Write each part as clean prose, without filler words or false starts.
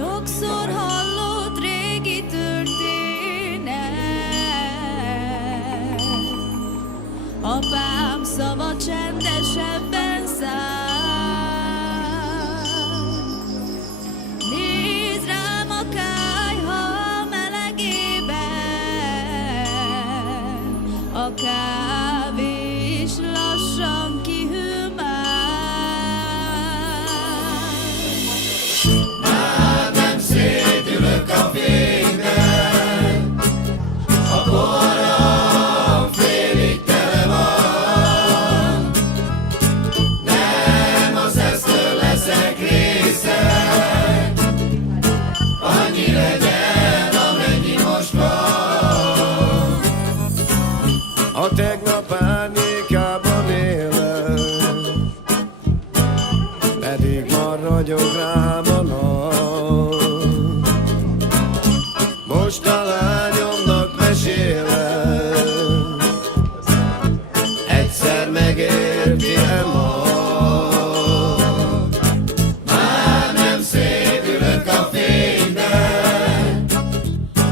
Sokszor hallott régi történet, apám szava csendesebben száll. Nézd rám a kályha melegében, a kávé is lassan kihűl már. Már nem szédülök a fényben, a poharam félig tele van. Nem az esztől leszek része, annyi legyen, amennyi most van. A tegnap árnyékában élek, pedig ma ragyog rám a nap. Most a lányomnak mesélek, egyszer megérti-e majd. Már nem szédülök a fényben,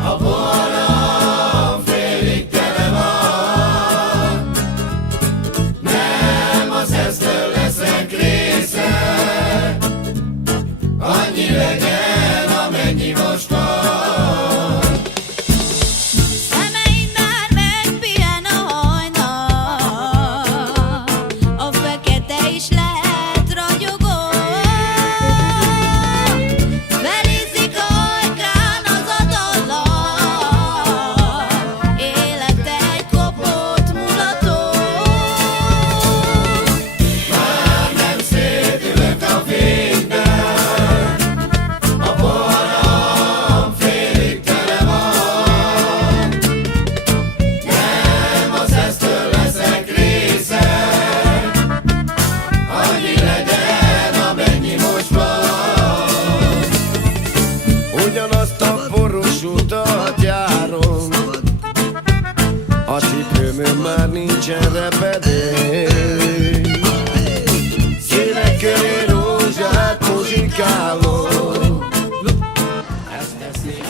a poharam félig tele van. Nem az esztől leszek része, annyi legyen, amennyi most van. Szemeim már megpihen a hajnal, a fekete is lehet ragyogó. Felízik ajkán az a dallam, élete egy kopott mulató. Már nem szédülök a fényben, a poharam félig tele van. Nem az esztől leszek része, annyi legyen, amennyi most van. Ugyanazt a poros utat járom, a cipőmön már nincsen repedék. Szívek köré rózsát muzsikálok.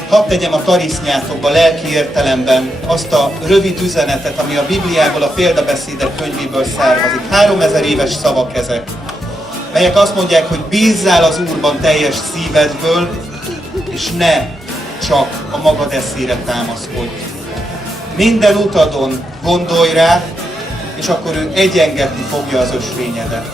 Hadd tegyem a tarisznyátokba lelki értelemben azt a rövid üzenetet, ami a Bibliából, a példabeszédek könyvéből származik. 3000 éves szavak ezek, melyek azt mondják, hogy bízzál az Úrban teljes szívedből, és ne csak a magad eszére támaszkodj. Minden utadon gondolj rá, és akkor ő egyengetni fogja az ösvényedet.